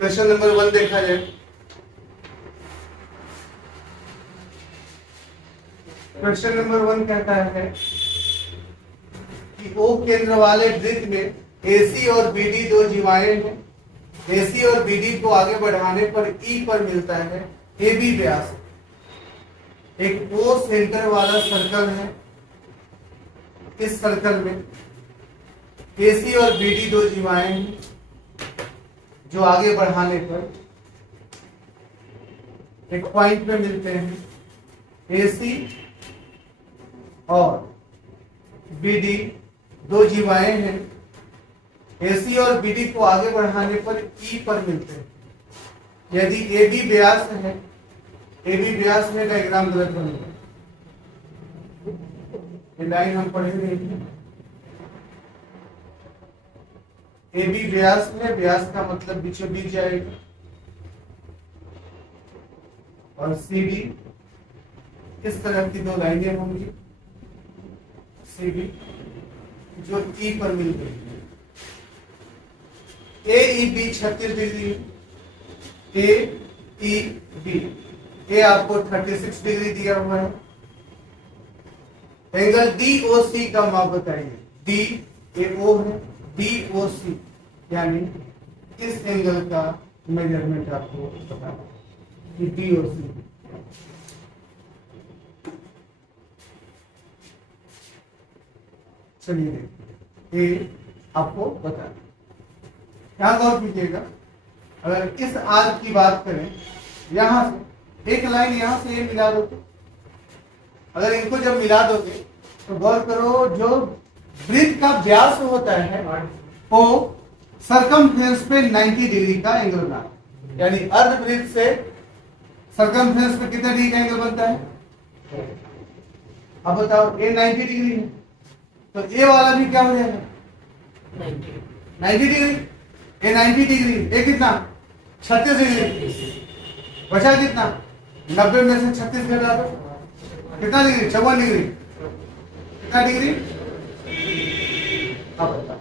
Question number 1 देखा जाए। Question number 1 कहता है कि ओ केंद्र वाले वृत्त में एसी और बीडी दो जीवाएं हैं। एसी और बीडी को आगे बढ़ाने पर ई पर मिलता है एबी व्यास। एक ओ सेंटर वाला सर्कल है। इस सर्कल में एसी और बीडी दो जीवाएं हैं जो आगे बढ़ाने पर एक पॉइंट पे मिलते हैं। एसी और बीडी दो जीवाएं हैं। एसी और बीडी को आगे बढ़ाने पर ई पर मिलते हैं। यदि एबी व्यास है, एबी व्यास में डायग्राम गलत बनेगा। ये लाइन हम पढ़े नहीं थे। एबी व्यास में, व्यास का मतलब बीचों बीच जाएगा, और सीडी इस तरह की दो लाइनें होंगी, सीडी जो ई पर मिल गई। ए ई बी 36 डिग्री, ए ई बी, ए आपको 36 डिग्री दिया हुआ है। एंगल डी ओ सी का माप बताइए। डी ए ओ है, डी ओ सी यानी इस एंगल का मेजरमेंट आपको पता है कि डी ओ सी। चलिए देखिए, ये आपको बता दें। क्या गौर कीजिएगा, अगर इस आर्क की बात करें, यहां से एक लाइन यहां से ये मिला दो, अगर इनको जब मिला दोगे तो गौर करो, जो वृत्त का व्यास होता है वो सरकमफ्रेंस पे 90 डिग्री का एंगल बना, यानी अर्धवृत्त से सरकमफ्रेंस पे कितने डिग्री का एंगल बनता है। अब बताओ, ए 90 डिग्री है तो ए वाला भी क्या हो जाएगा 90 डिग्री। ए 90 डिग्री, ए कितना 36 डिग्री, बचा कितना 90 में से 36 घटा दो, कितना डिग्री 54 डिग्री, कितना डिग्री। अब बताओ,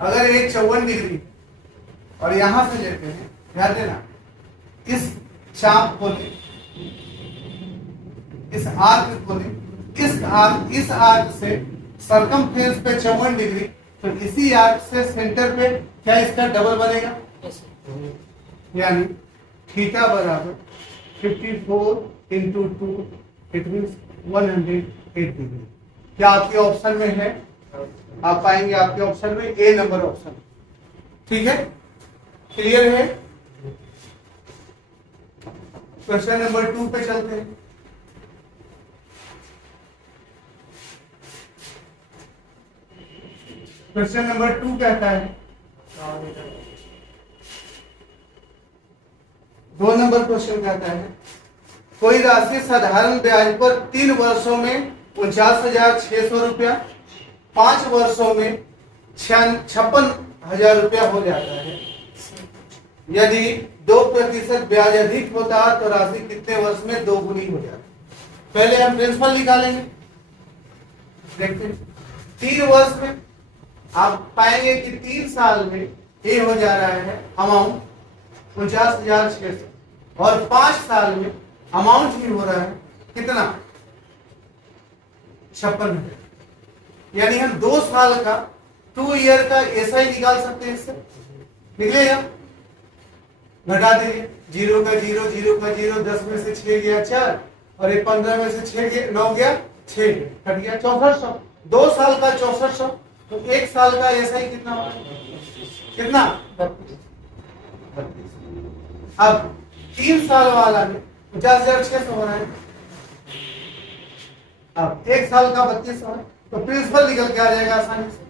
अगर एक 54 डिग्री और यहां से लेते हैं, ध्यान देना, इस चाप को ले, इस आर्क को ले, इस आर्क से सरकमफ्रेंस पे 54 डिग्री, तो इसी आर्क से सेंटर पे क्या इसका डबल बनेगा, यानी थीटा बराबर 54 इंटू 2, इट मीन्स 108 डिग्री। क्या आपके ऑप्शन में है, आप पाएंगे आपके ऑप्शन में ए नंबर ऑप्शन। ठीक है, क्लियर है। क्वेश्चन नंबर 2 पे चलते हैं। क्वेश्चन नंबर 2 कहता है, 2 नंबर क्वेश्चन कहता है, कोई राशि साधारण ब्याज पर 3 वर्षों में 49,600 रुपया, 5 वर्षों में 56,000 रुपया हो जाता है। यदि 2% ब्याज अधिक होता तो राशि कितने वर्ष में दोगुनी हो जाती। पहले हम प्रिंसिपल निकालेंगे, देखते हैं। 3 वर्ष में आप पाएंगे कि 3 साल में ये हो जा रहा है अमाउंट 49,600, और 5 साल में अमाउंट ही हो रहा है कितना 56,000। यानी हम 2 साल का 2 ईयर का ऐसा ही निकाल सकते हैं। इससे निकलेगा, घटा दीजिए, 0 का 0, 0 का 0, 10 में से 6 गया 4, और ये 15 में से 6 गया 9 गया 6, कट गया 6400। 2 साल का 6400, तो 1 साल का ऐसा ही कितना होगा, कितना 32। अब 3 साल वाला में 50,600 हो रहा है। अब 1 साल का 3200 है, तो प्रिंसिपल निकल के आ जाएगा, आसानी से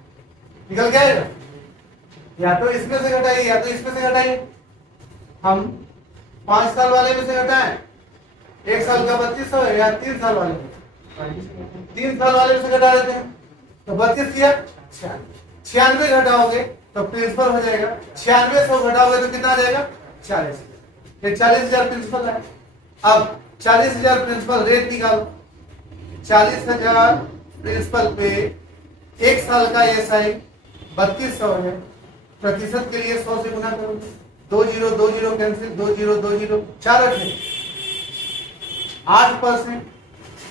निकल के आएगा। या तो इसमें से घटाइए या तो इसमें से घटाइए। हम 5 साल वाले में से घटाएं, 1 साल का 3200 है, या 3 साल वाले में, 3 साल वाले में से घटा देते हैं, तो 32 या 96 घटाओगे तो प्रिंसिपल हो जाएगा। 9600 घटाओगे तो कितना आ जाएगा 40। ये 40,000 प्रिंसिपल है। अब 40,000 प्रिंसिपल रेट निकालो। 40,000 प्रिंसिपल पे 1 साल का एसआई 3200 है, प्रतिशत के लिए 100 से गुना करोगे, 2 कैंसिल, 2 4 रखें 8%।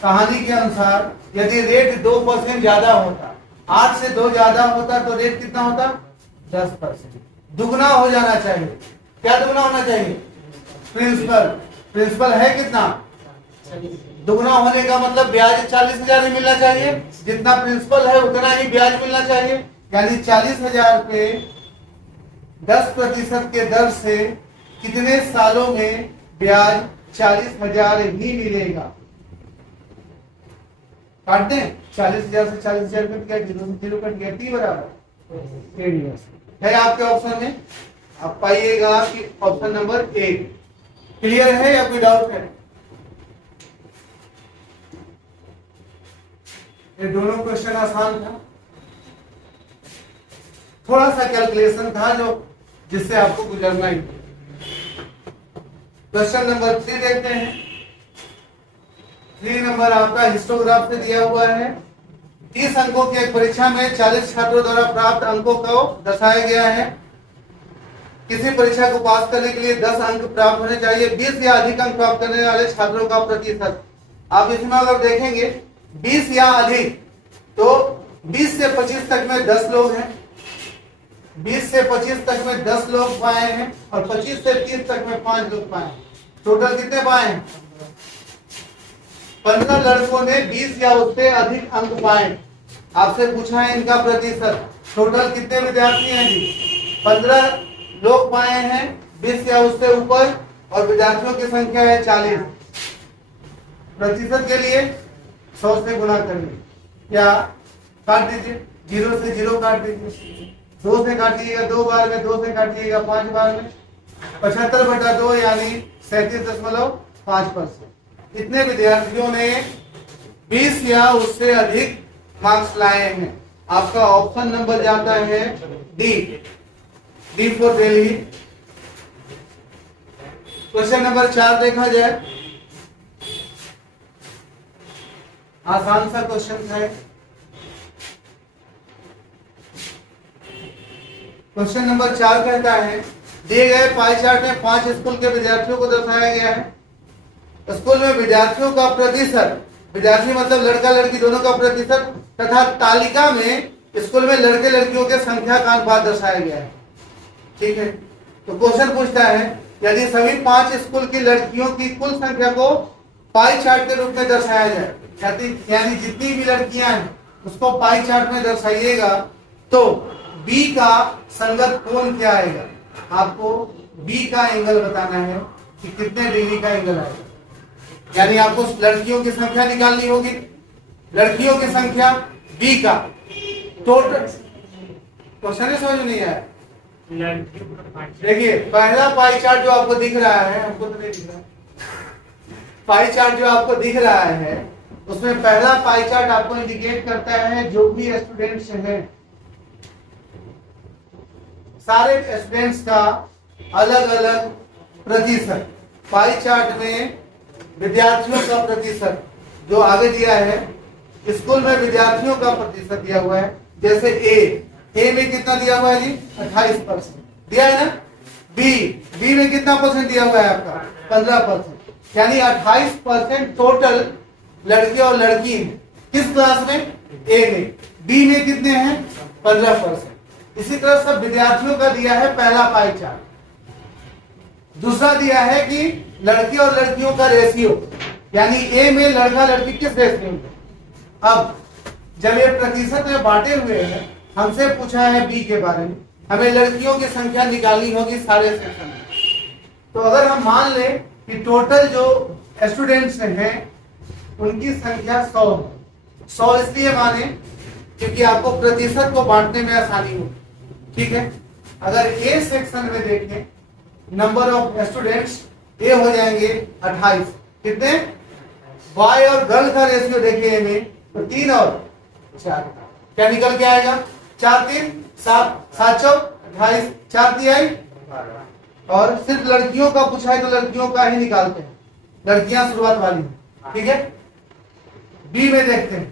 कहानी के अनुसार यदि रेट 2% ज्यादा होता, 8 से 2 ज्यादा होता तो रेट कितना होता? 10%। दुगना हो जाना चाहिए। क्या दुगना होना चाहिए? प्रिंसिपल है कितना? दुगना होने का मतलब ब्याज 40,000 ही मिलना चाहिए। जितना प्रिंसिपल है उतना ही ब्याज मिलना चाहिए। यानी 40,000 पे 10% के दर से कितने सालों में ब्याज 40,000 ही मिलेगा? काट दें। 40,000 से 40,000 कट गया, 0 से 0 कट गया, टी बराबर है आपके ऑप्शन में। आप पाइएगा कि ऑप्शन नंबर 1 क्लियर है या कोई डाउट है? ये दोनों क्वेश्चन आसान था, थोड़ा सा कैलकुलेशन था जो जिससे आपको गुजरना ही। क्वेश्चन नंबर 3 देखते हैं। 3 नंबर आपका हिस्टोग्राफ से दिया हुआ है। 30 अंकों की एक परीक्षा में 40 छात्रों द्वारा प्राप्त अंकों को दर्शाया गया है। किसी परीक्षा को पास करने के लिए 10 अंक प्राप्त होने चाहिए। 20 या अधिक अंक प्राप्त करने वाले छात्रों का प्रतिशत। आप इसमें अगर देखेंगे 20 या अधिक, तो 20 से 25 तक में 10 लोग हैं, 20 से 25 तक में 10 लोग पाए हैं, और 25 से 30 तक में 5 लोग पाए हैं। टोटल कितने पाए हैं? 15 लड़कों ने 20 या उससे अधिक अंक पाए। आपसे पूछा है इनका प्रतिशत। टोटल कितने विद्यार्थी हैं जी? 15 लोग पाए हैं 20 या उससे ऊपर, और विद्यार्थियों की संख्या है 40। प्रतिशत के लिए 100 से गुणा करिए, क्या काट दीजिए, 0 से 0 काट दीजिए, 2 से काटिएगा 2 बार में, 2 से काटिएगा 5 बार में, 75/2 यानी 37.5%। इतने विद्यार्थियों ने 20 या उससे अधिक मार्क्स लाए हैं। आपका ऑप्शन नंबर जाता है D for Delhi. Question number 4 देखा जाए, आसान सा क्वेश्चन है। क्वेश्चन नंबर 4 कहता है, दिए गए पाई चार्ट में 5 स्कूल के विद्यार्थियों को दर्शाया गया है। स्कूल में विद्यार्थियों का प्रतिशत, विद्यार्थी मतलब लड़का लड़की दोनों का प्रतिशत, तथा तालिका में स्कूल में लड़के लड़कियों के संख्या का अनुपात दर्शाया गया है। ठीक है, तो क्वेश्चन पूछता है यदि सभी 5 स्कूल की लड़कियों की कुल संख्या को पाई चार्ट के रूप में दर्शाया जाए, यानी जितनी भी लड़कियां हैं उसको पाई चार्ट में दर्शाइएगा, तो बी का संगत कोण क्या आएगा? आपको बी का एंगल बताना है कि कितने डिग्री का एंगल आएगा। यानी आपको लड़कियों की संख्या निकालनी होगी, लड़कियों की संख्या बी का टोटल। क्वेश्चन समझ नहीं आया? देखिए पहला पाई चार्ट जो आपको दिख रहा है, हमको तो नहीं दिख रहा, पाई चार्ट जो आपको दिख रहा है उसमें पहला पाई चार्ट आपको इंडिकेट करता है जो भी स्टूडेंट्स हैं, सारे स्टूडेंट्स का अलग अलग प्रतिशत। पाई चार्ट में विद्यार्थियों का प्रतिशत जो आगे दिया है, स्कूल में विद्यार्थियों का प्रतिशत दिया हुआ है। जैसे ए में कितना दिया हुआ है जी? 28% दिया है ना। बी में कितना परसेंट दिया हुआ है आपका? 15%। यानी 28% टोटल लड़के और लड़की हैं। किस क्लास में? ए में। बी में कितने हैं? 15%। इसी तरह सब विद्यार्थियों का दिया है पहला पाई चार्ट। दूसरा दिया है कि लड़के और लड़कियों का रेशियो, यानी ए में लड़का लड़की किस रेशियो में। अब जब ये प्रतिशत में बांटे हुए हैं, हमसे पूछा है बी के बारे में, हमें लड़कियों की संख्या निकालनी होगी सारे सेक्शन में। तो अगर हम मान लें कि टोटल जो स्टूडेंट्स हैं उनकी संख्या 100 है। 100 इसलिए माने क्योंकि आपको प्रतिशत को बांटने में आसानी हो। ठीक है, अगर ए सेक्शन में देखें नंबर ऑफ स्टूडेंट्स, ए हो जाएंगे 28। कितने? बॉय और गर्ल का रेशियो देखिए ए में, तो 3 और 4। क्या निकल के आएगा? 4 3 7 7 4 28, 4 तिहाई। और सिर्फ लड़कियों का पूछा है तो लड़कियों का ही निकालते हैं, लड़कियां शुरुआत वाली। ठीक है, बी में देखते हैं,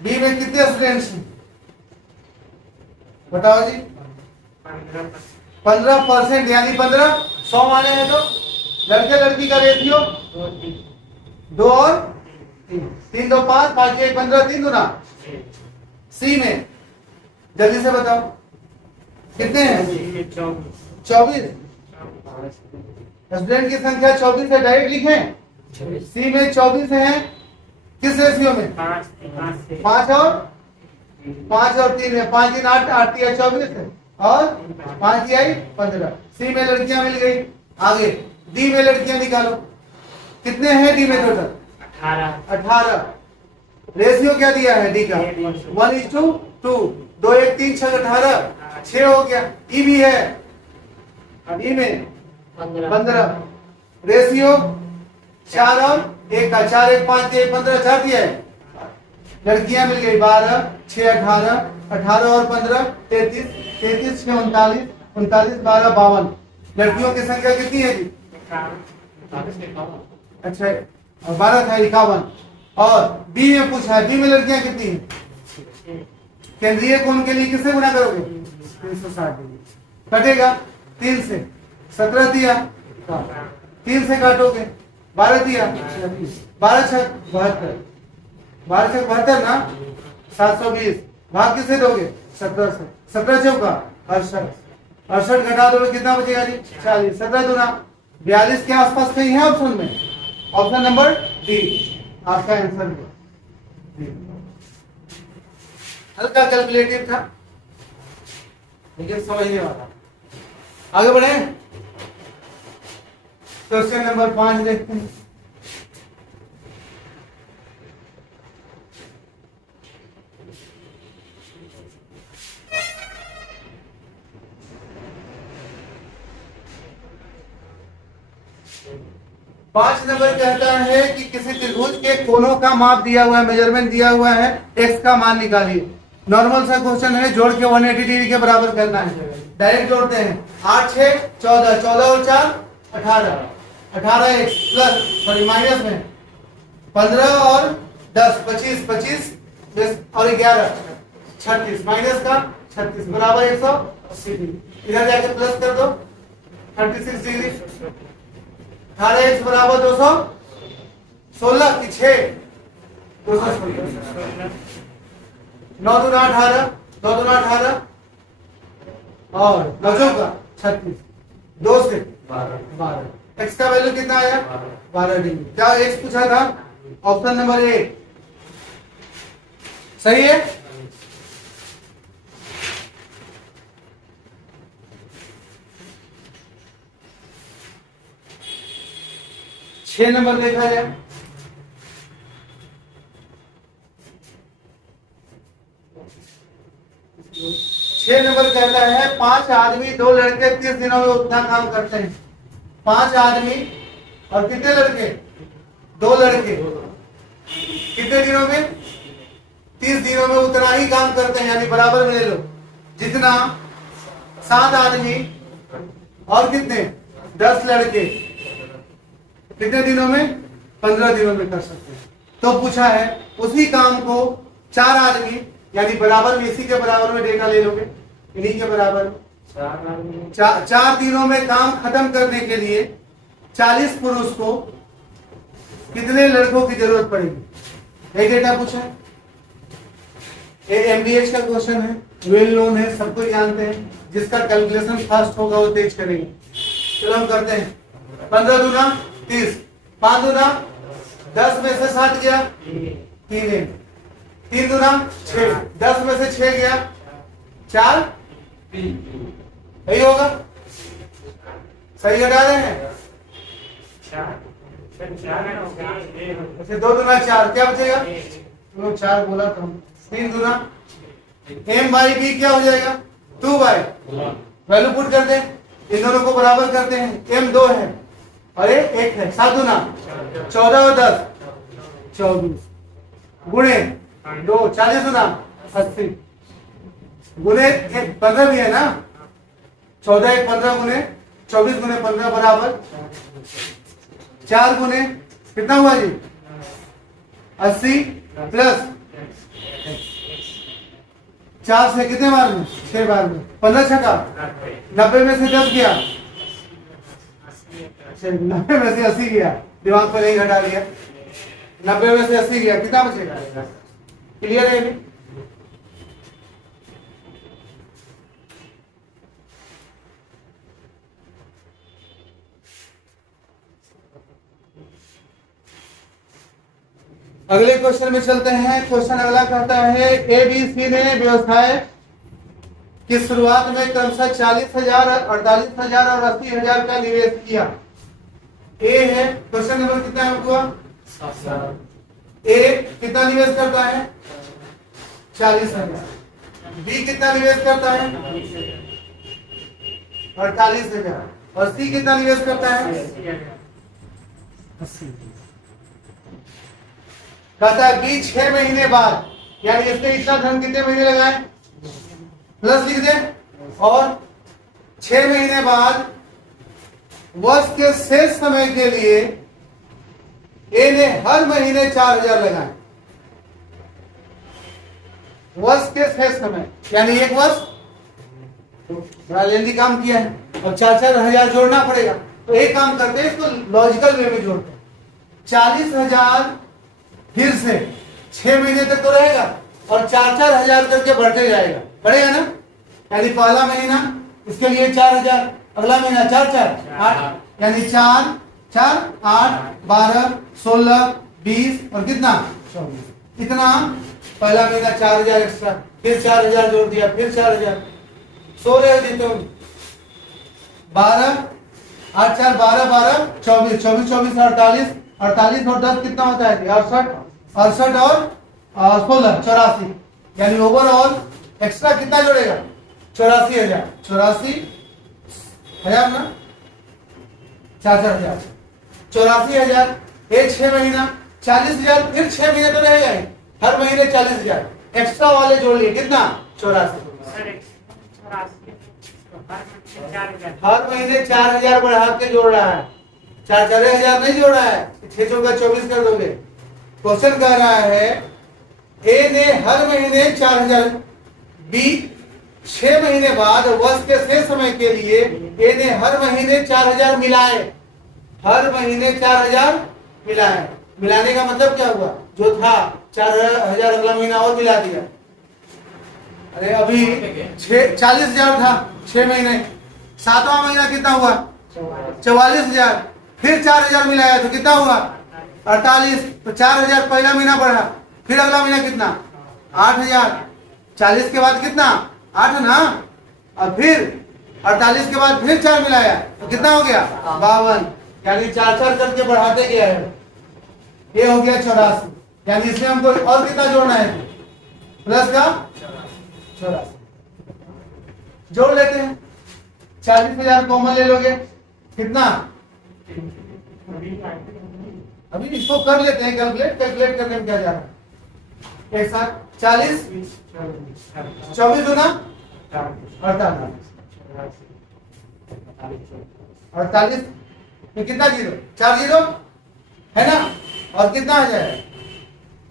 बी में कितने स्टूडेंट्स हैं बताओ जी? 15%, यानी 15, 100 माने हैं तो लड़के लड़की का रेशियो 2 और 3, 3 2 5, 5 1 15, 3 दूना। सी में जल्दी से बताओ कितने हैं? 24। स्टूडेंट की संख्या 24 है, डायरेक्ट लिखें। सी में 24 है, किस रेशियो में? 5 और 3 है। 5 3 8, 8 3 24 है, और 5 3 15। सी में लड़कियां मिल गई। आगे डी में लड़कियां निकालो, कितने हैं डी में टोटल? 18। रेशियो क्या दिया है डी का? 1:2। 2 1 3 6 18, 6 हो गया। ई भी है, ई में 15। रेशियो 4 और 1 का, 4 1 5 1 15, 4 दिया है। लड़कियां मिल गई 12 6 18, 18 और 15 33, 33 6 39, 39 12 52। लड़कियों की संख्या कितनी है जी? अच्छा, और 12 था 51। और बी में पूछा है, बी में लड़कियां कितनी हैं? केंद्रीय कोण के लिए किससे गुना करोगे? 360 डिग्री। कटेगा 3 से, 17 दिया, 3 से काटोगे 12 दिया, 12 6 72, 12 6 72 ना, 720। भाग किससे दोगे? 17 से। 17 चौका 68, 68 घटा दोगे कितना बचेगा जी? 40। 17 दूना 42 के आसपास कहीं है ऑप्शन में? ऑप्शन नंबर डी आपका आंसर है। हल्का कैलकुलेटिव था, लेकिन समझने वाला। आगे बढ़े, क्वेश्चन नंबर 5 देखते हैं। पांच नंबर कहता है कि किसी त्रिभुज के कोणों का माप दिया हुआ है, मेजरमेंट दिया हुआ है, एक्स का मान निकालिए। नॉर्मल सा क्वेश्चन है, जोड़ के 180 डिग्री के बराबर करना है। डायरेक्ट जोड़ते हैं। 8 6 14, 14 और 4 18, 18 एक्स प्लस सॉरी माइनस में 15 और 10 25, 25 और 11 36, माइनस का 36 बराबर 180 डिग्री। इधर जाके प्लस कर दो 36 डिग्री। 18 एक्स बराबर 216 की 6 216, 9 दूना 18, 2 दूना 18 और 9 चौका 36, 2 से 12। एक्स का वैल्यू कितना आया? 12 डिग्री। क्या एक्स पूछा था? ऑप्शन नंबर ए सही है। छह नंबर देखा जाए। छह नंबर कहता है 5 आदमी 2 लड़के 30 दिनों में उतना काम करते हैं। 5 आदमी और कितने लड़के? 2 लड़के कितने दिनों में? 30 दिनों में उतना ही काम करते हैं, यानी बराबर में ले लो। जितना 7 आदमी और कितने 10 लड़के कितने दिनों में? 15 दिनों में कर सकते हैं। तो पूछा है उसी काम को 4 आदमी यानी बराबर में, इसी के बराबर में डेटा ले लोगे, इन्हीं के बराबर 4 दिनों में काम खत्म करने के लिए 40 पुरुष को कितने लड़कों की जरूरत पड़ेगी? ये डेटा पूछा है। ये एमडीएच का क्वेश्चन है, वेल नोन है, सबको जानते हैं। जिसका कैलकुलेशन फास्ट होगा वो तेज करेंगे। चलो हम करते हैं। 15 दूना 30, 5 दूना 10 में से 7 गया 3, 3 दूना 6, 10 में से 6 गया 4, यही होगा। सही घटा रहे हैं? अच्छा 2 दूना 4, क्या बचेगा? 4 बोला तो 3 दूना m बाई बी क्या हो जाएगा? 2 बाई, वैल्यू पुट कर दे, इन दोनों को बराबर करते हैं। m 2 है और ये 1 है। 7 दूना 14 और 10 24 गुणे 2 40 दूना 80 गुणे 15 भी है ना, 14 1 15 गुणे 24 गुणे 15 बराबर 4 गुणे कितना हुआ जी? 80 प्लस 4 से कितने बार में? 6 बार में। 15 छक्का 90 में से 10 गया, 90 में से 80 गया, दिमाग पर नहीं घटा लिया, 90 में से 80 गया, कितना बचेगा? क्लियर है? अगले क्वेश्चन में चलते हैं। क्वेश्चन अगला कहता है ABC ने व्यवसाय की शुरुआत में क्रमशः 40,000, 48,000 और 80,000 का निवेश किया। ए है, क्वेश्चन नंबर कितना हुआ? ए कितना निवेश करता है? 40,000। बी कितना निवेश करता है? 48,000। और सी कितना निवेश करता है? 80। कहता है बी 6 महीने बाद, यानी इसने इतना धन कितने महीने लगाए? प्लस लिख दे। और 6 महीने बाद वर्ष के शेष समय के लिए ए ने हर महीने 4,000 लगाए। वर्ष के शेष समय यानी एक वर्ष, बड़ा लेंदी काम किया है और 4,000 जोड़ना पड़ेगा। तो एक काम करते हैं, इसको लॉजिकल वे में जोड़ते हैं। 40,000 फिर से 6 महीने तक तो रहेगा और 4,000 करके बढ़ते जाएगा, बढ़ेगा ना? यानी पहला महीना इसके लिए 4,000, अगला महीना 4,4 8, यानी 4 4 8 12 16 20 और कितना 24। इतना पहला महीना 4,000 एक्स्ट्रा, फिर 4,000 जोड़ दिया, फिर 4,000, 16 दिन तो 12 8 4 12 12 24 24 24 48 48 और 10 कितना होता है? 68 68 और 16 84, यानी ओवरऑल एक्स्ट्रा कितना जोड़ेगा? 84,000 84,000 ना, 4,000 84,000। ये 6 महीना 40,000, फिर 6 महीने तो रहेगा ही, हर महीने 40,000 एक्स्ट्रा वाले जोड़ लिए, कितना? 84। हर महीने 4,000 बढ़ा के जोड़ रहा है, 4,000 नहीं जोड़ रहा है, 6 चौका 24 कर दोगे। क्वेश्चन कह रहा है ए ने हर महीने 4,000, बी 6 महीने बाद वर्ष के शेष समय के लिए ए ने हर महीने 4,000 मिलाए, हर महीने 4,000 मिलाए। मिलाने का मतलब क्या हुआ? जो था 4,000 अगला महीना और मिला दिया। अरे अभी 40,000 था 6 महीने, 7वां महीना कितना हुआ? 44,000, फिर 4,000 मिलाया तो कितना हुआ? 48। तो 4,000 पहला महीना बढ़ा, फिर अगला महीना कितना? 8,000। 40 के बाद कितना? 8 ना, और फिर 48 के बाद फिर 4 मिलाया तो कितना हो गया? 52, यानी 4 करके बढ़ाते गया है। ये हो गया 84, यानी इसमें हमको और कितना जोड़ना है? प्लस का 84 जोड़ लेते हैं। 40,000 कॉमन ले लोगे, कितना? अभी इसको कर लेते हैं कैलकुलेट, कैलकुलेट करने में क्या जा रहा है? एक साथ 40 24 दूना 48 में कितना जीरो? 4 जीरो है ना, और कितना आ जाएगा?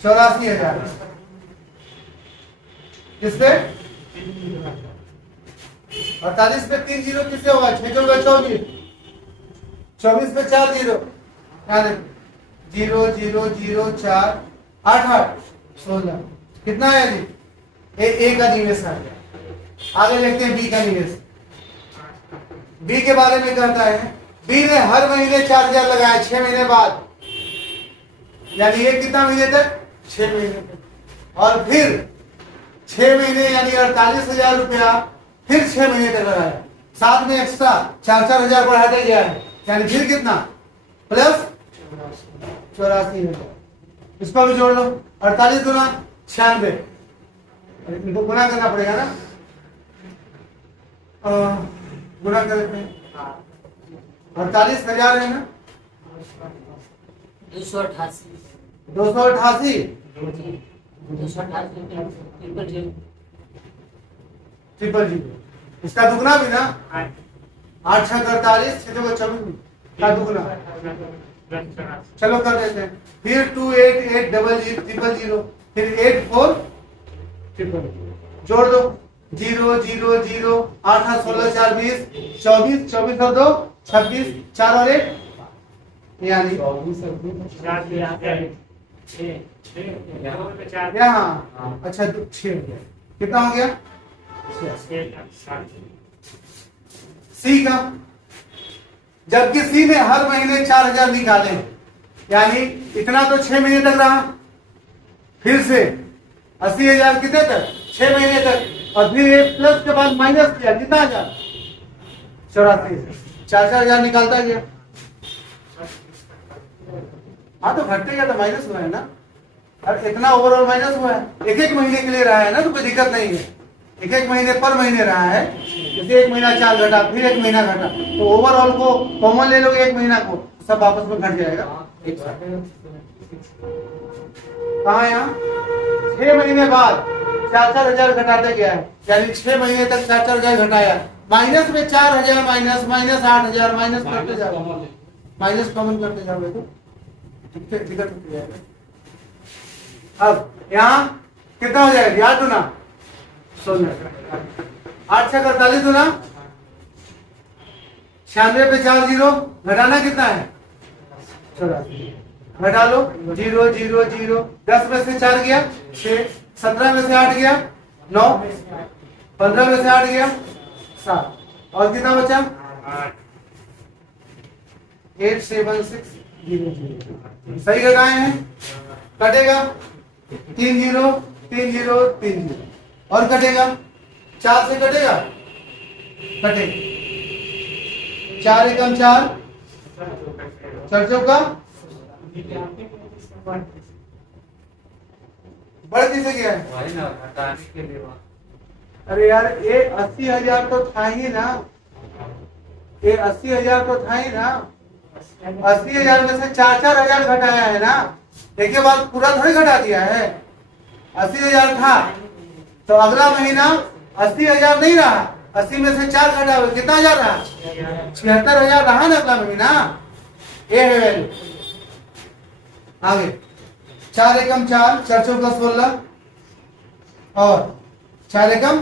84,000। किसपे? 48 पे 3 जीरो किससे होगा? 6 चौका 24, 24 पे 4 जीरो, 0 0 0 4 8 8 16, कितना आया जी? ए का निवेश आ गया। आगे देखते हैं बी का निवेश। बी के बारे में कहता है बी ने हर महीने 4,000 लगाया 6 महीने बाद, यानी ये कितना महीने तक? 6 महीने तक। और फिर 6 महीने यानी 48,000 रुपया फिर 6 महीने तक लगाया, साथ में एक्स्ट्रा 4,000 बढ़ाते गया है, यानी फिर कितना? प्लस 84,000। इसको भी जोड़ लो, 48 गुना 96, इनको गुना करना पड़ेगा ना, गुना करते हैं 48,000 है ना, 288 288 ट्रिपल जीरो, इसका दुगना भी ना, 8 6 48 6 2 24 का दुगना, चलो कर देते हैं। फिर 2 8 8 डबल 0 ट्रिपल 0, फिर 8 4 ट्रिपल, जोड़ दो 0 0 0 8 8 16 4 20 24 24 और 2 26 4 और 1 यानी यहाँ अच्छा 6 कितना हो गया सी का। जबकि सी में हर महीने 4000 निकाले यानी इतना तो 6 महीने तक रहा। फिर से 80,000 कितने तक 6 महीने तक और फिर एक प्लस के बाद माइनस किया कितना हजार 84 4,000 निकालता गया। हाँ तो घटेगा तो माइनस हुआ है ना। अब इतना ओवरऑल माइनस हुआ है एक एक महीने के लिए रहा है ना तो कोई दिक्कत नहीं है। एक एक महीने पर महीने रहा है जैसे एक महीना 4 घटा फिर एक महीना घटा तो ओवरऑल को कॉमन ले लोगे एक महीना को सब आपस में घट जाएगा एक साथ। कहाँ यहाँ 6 महीने बाद 4,000 घटाते गया है यानी 6 महीने तक 4,000 घटाया माइनस में 4,000 माइनस माइनस 8,000 माइनस करते जाओ माइनस कॉमन करते जाओगे तो दिक्कत होती है। अब यहाँ कितना हो जाएगा याद हो ना 16 8 6 48 होना 96 पे 4 0 घटाना कितना है 84 घटा लो 0 0 0 10 में से 4 गया 6 17 में से 8 गया 9 15 में से 8 गया 7 और कितना बचा 8 7 6 0 0 सही घटाए हैं कटेगा 3 0 3 0 3 0 और कटेगा 4 से कटेगा कटेगा 4 एकम 4 4 चौका बढ़ किसे गया है अरे यार ये 80,000 तो था ही ना ये 80,000 तो था ही ना 80,000 में से 4,000 घटाया है ना एक के बाद पूरा थोड़ी घटा दिया है 80,000 था तो अगला महीना 80,000 नहीं रहा 80 में से 4 घटा हुआ कितना हजार रहा 76,000 रहा ना अगला महीना ये है वैल्यू। आगे 4 एकम 4 4 चौका 16 और 4 एकम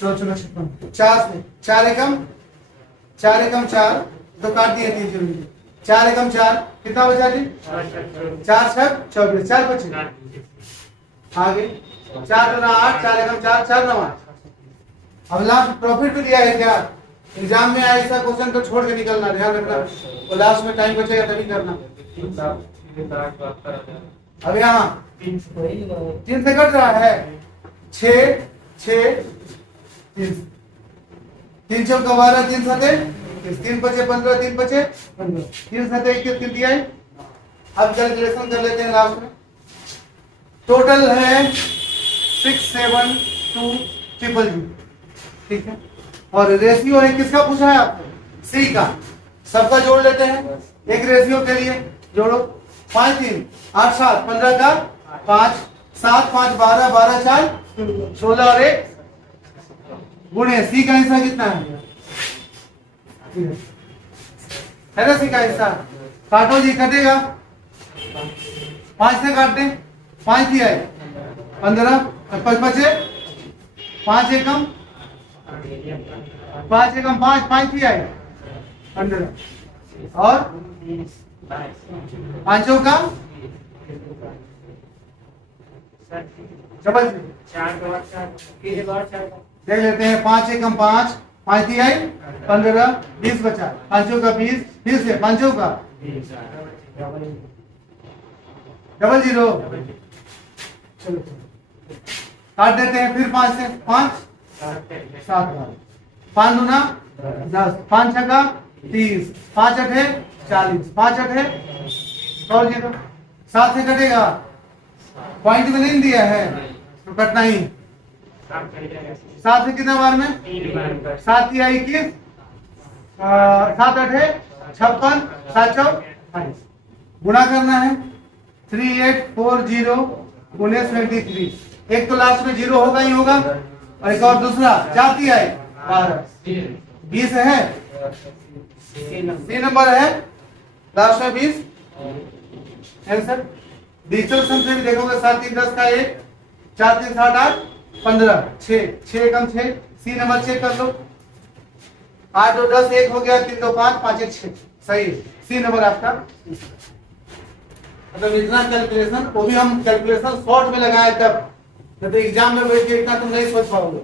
4 4 से 4 एकम 4 तो काट दिए 3 0 4 एकम 4 कितना बचा जी 4 6 24 4 बचे आगे 4 2 8 4 एकम 4 4 9 8 अब लास्ट प्रॉफिट भी दिया है क्या एग्जाम में ऐसा क्वेश्चन तो छोड़ के निकलना ध्यान रखना और लास्ट में टाइम बचेगा तभी करना। अब यहाँ 3 से कट रहा है 6 6 3 चौका 12 3 7 3 बचे 15 3 बचे 15 3 7 21 3 दिया है। अब कैलकुलेशन कर लेते हैं लास्ट में टोटल है 672 ठीक है और रेशियो है किसका पूछा है आपको सी का सबका जोड़ लेते हैं एक रेशियो के लिए जोड़ो 5 3 8 7 15 का 5 7 5 12 12 4 16 और 1 गुणे सी का हिस्सा कितना है ना सी का हिस्सा काटो जी कटेगा 5 से काटते 5 ही आए 15 बचे 5 एकम 5 एकम 5 5 ही आए 15 और 5 का डबल देख लेते हैं 5 एकम 5 5 ही आई 15 20 बचा 5 का 20 फिर से 5 का डबल 0 चलो काट देते हैं फिर 5 से 5 7 5 दूना 10 5 छक्का 30 5 अठे 40 5 अठे 100 0 7 से कटेगा पॉइंट में नहीं दिया है तो कटना ही 7 से कितना बार में 7 या 21 7 अठे 56 7 चौक 28 गुणा करना है 3840 गुणे 73 एक तो लास्ट में 0 होगा ही होगा और एक और दूसरा जाती है 12 20 है सी नंबर है लास्ट में 20 आंसर डिजिटल सम से भी देखोगे 7 3 10 का 1, 4 3 7 8 15, 6 6 कम 6, सी नंबर चेक कर लो। 8 2 10 1 हो गया, 3 2 5 5 1 6, सही है। सी नंबर आपका। मतलब इतना कैलकुलेशन, वो भी हम कैलकुलेशन शॉर्ट में लगाए तब, तो एग्जाम में बैठ के इतना तुम नहीं सोच पाओगे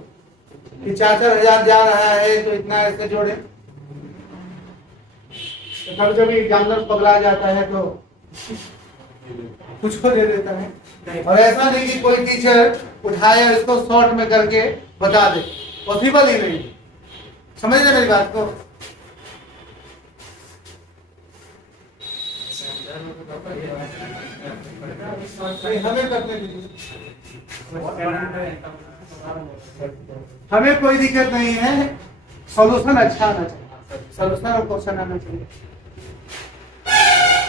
कि 4-4 हजार जा रहा है तो इतना ऐसे जोड़े। तो कभी कभी एग्जामिनर पगला जाता है तो कुछ को दे देता है, और ऐसा नहीं कि कोई टीचर उठाए और इसको शॉर्ट में करके बता दे, पॉसिबल ही नहीं। समझ रहे मेरी बात को? हमें करने दीजिए, हमें कोई दिक्कत नहीं है, सॉल्यूशन अच्छा आना चाहिए, सॉल्यूशन और क्वेश्चन आना चाहिए।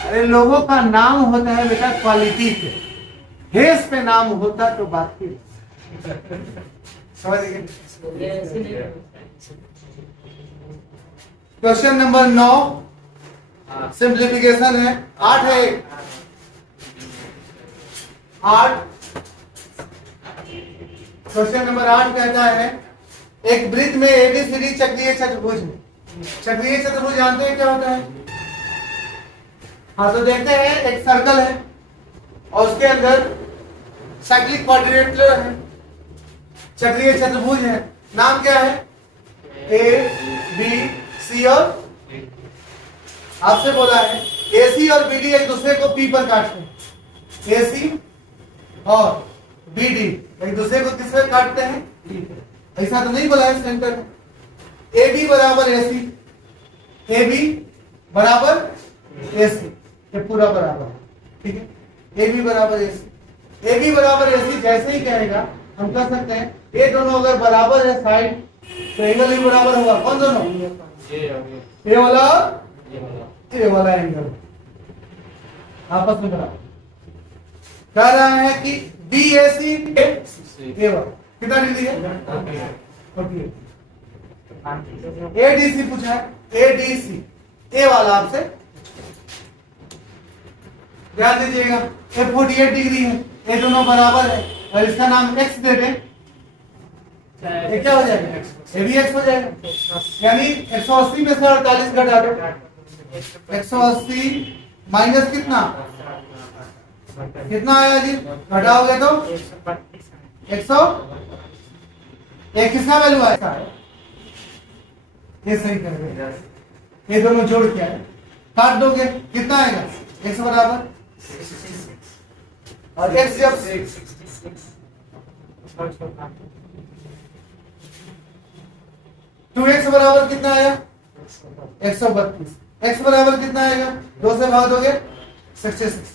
अरे लोगों का नाम होता है बेटा क्वालिटी पे, हेस पे नाम होता तो बात की। समझ गए? क्वेश्चन नंबर 9 सिंप्लीफिकेशन है, 8 है, 8। क्वेश्चन नंबर 8 कहता है एक वृत्त में एबीसीडी चक्रीय चतुर्भुज है। चक्रीय चतुर्भुज जानते हैं क्या होता है? हाँ, तो देखते हैं एक सर्कल है और उसके अंदर साइक्लिक क्वाड्रिलेटरल है, चक्रीय चतुर्भुज है। नाम क्या है? ए बी सी और आपसे बोला है AC और BD एक दूसरे को P पर काटते हैं। AC और BD एक दूसरे को किस पर काटते हैं? P पर। ऐसा तो नहीं बोला है सेंटर में। AB बराबर AC, AB बराबर AC, ये पूरा बराबर है, ठीक है। AB बराबर AC, AB बराबर AC जैसे ही कहेगा हम कह सकते हैं ये दोनों अगर बराबर है साइड तो एंगल भी बराबर होगा। कौन दोनों? ये वाला ये वाला एंगल आपस में बराबर। कह रहा है कि BAC ये वाला कितना डिग्री है? 48। ADC पूछा है, ADC ये वाला आपसे ध्यान दीजिएगा, ये 48 डिग्री है, ये दोनों बराबर है और इसका नाम x दे दें, ये क्या हो जाएगा? ये भी x हो जाएगा। यानी 180 में से 48 घटा दो, 180 माइनस कितना कितना आया जी? घटाओगे तो 100, ये किसका वैल्यू आएगा? ये सही करेंगे, ये दोनों जोड़ क्या है? काट दोगे कितना आएगा? x बराबर और x जब 2x बराबर कितना आया? 132। x बराबर कितना आएगा? 2 से भाग दोगे 66।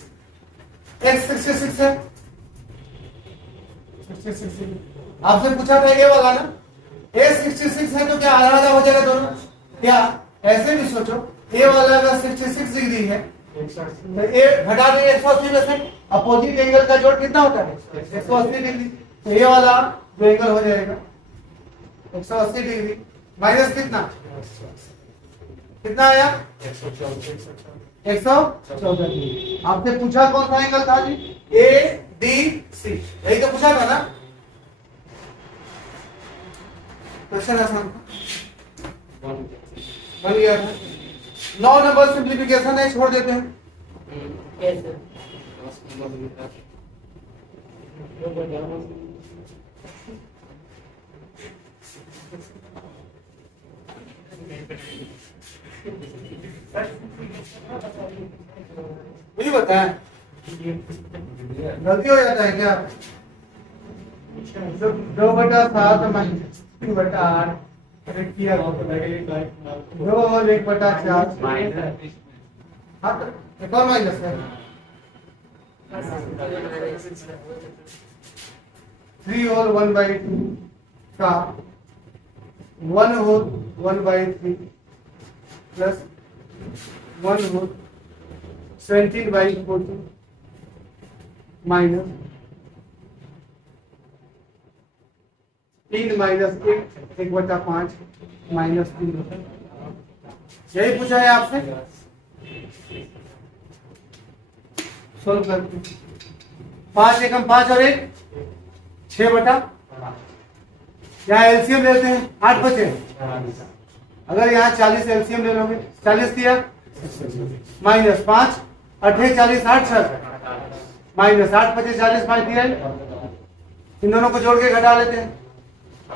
x 66 है, 66 आपसे पूछा था ये वाला ना, a 66 है तो क्या आधा आधा हो जाएगा दोनों? क्या ऐसे भी सोचो, a वाला अगर 66 डिग्री है तो a घटा देंगे 180 में से, अपोजिट एंगल का जोड़ कितना होता है? 180 डिग्री। तो ये वाला जो एंगल हो जाएगा 180 डिग्री माइनस कितना कितना आया? 114 डिग्री। आपसे पूछा कौन सा एंगल था जी? ADC, यही तो पूछा था ना। क्वेश्चन आसान बन गया था। 9 नंबर सिंप्लीफिकेशन है, छोड़ देते हैं। मुझे बताएं, गलती हो जाता है क्या? 2/7 माइनस 3/8 किया 2 और 1/4 हाँ, तो एक और माइनस है 3 और 1/2 का 1 और 1/3 प्लस 1 और 17/14 माइनस 3 माइनस 1/5 माइनस 3। यही पूछा है आपसे, सोल्व करते 5 एकम 5 और 1 6 बटा, यहाँ एलसीएम लेते हैं 8 बचे, अगर यहाँ 40 एलसीएम ले लोगे, 40 दिया माइनस 5 8 40 8 माइनस 8 बचे 40 5 दिया, इन दोनों को जोड़ के घटा लेते हैं,